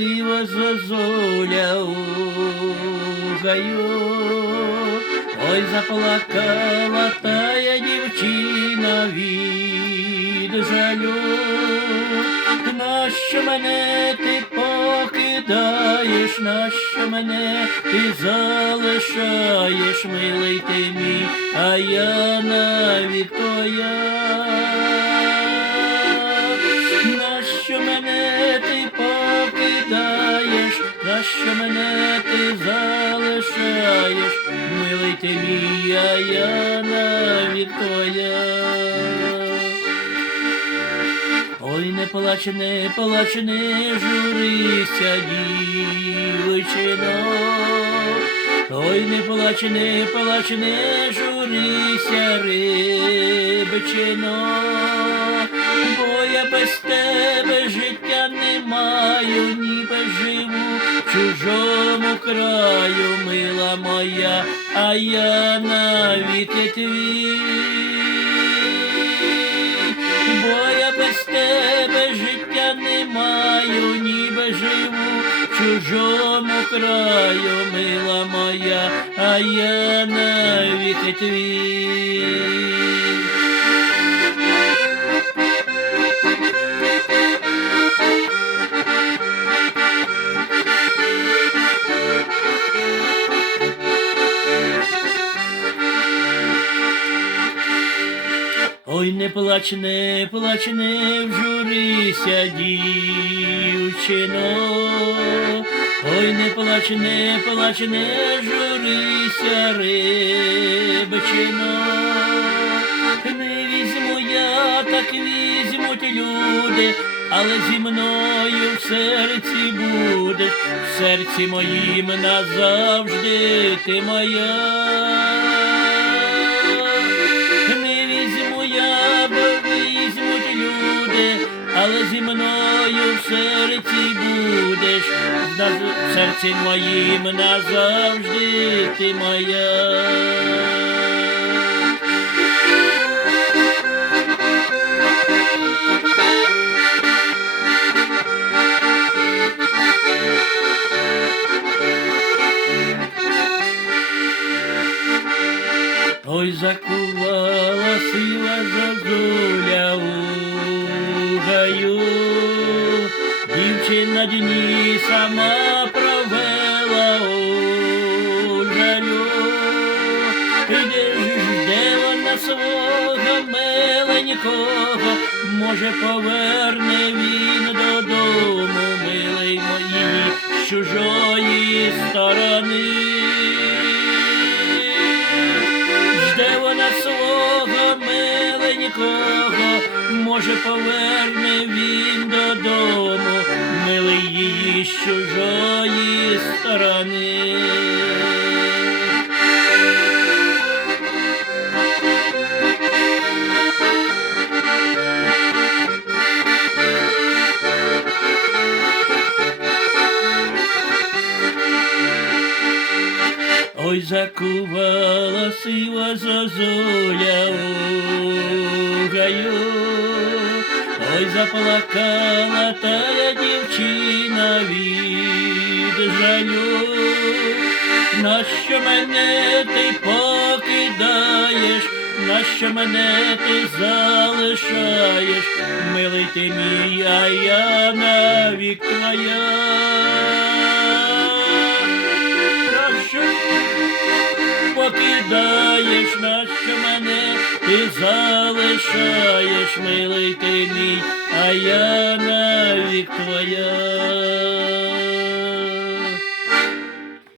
сива зозуля у. Ой, заплакала тая дівчина від жалю. Нащо мене ти покидаєш, нащо мене ти залишаєш, милий ти мій, а я навік твоя. Нащо мене ти залишаєш, милий ти мій, а я навік твоя. Ой, не плач, не плач, не журися, дівчино. Ой, не плач, не плач, не журися, рибчино. Бо я без тебе життя не маю, ніби живу в чужому краю, мила моя, а я навіки твій. Бо я без тебе життя не маю, ніби живу чужому краю, мила моя, а я навіки твій. Ой, не плач, не плач, не вжурися, дівчино. Ой, не плач, не плач, не журися, рибчино. Не візьму я, так візьмуть люди, але зі мною в серці будеш, в серці моїм назавжди ти моя. Але зі мною в серці будеш, наз- в серці моїм назавжди ти моя. Ой, закувала сила зозуля у дівчина дні сама провела жалю. Де вона свого миленького, може поверне він додому, милий моїй, з чужої сторони. Жде вона свого миленького, може поверне він її з чужої сторони. Ой, закувала сива зозуля у гаю, ой, заплакала тая дівчина від жалю. Нащо мене ти покидаєш, нащо мене ти залишаєш, милий ти мій, а я навік твоя. Нащо покидаєш, нащо мене ти залишаєш, милий ти мій, а я навік твоя.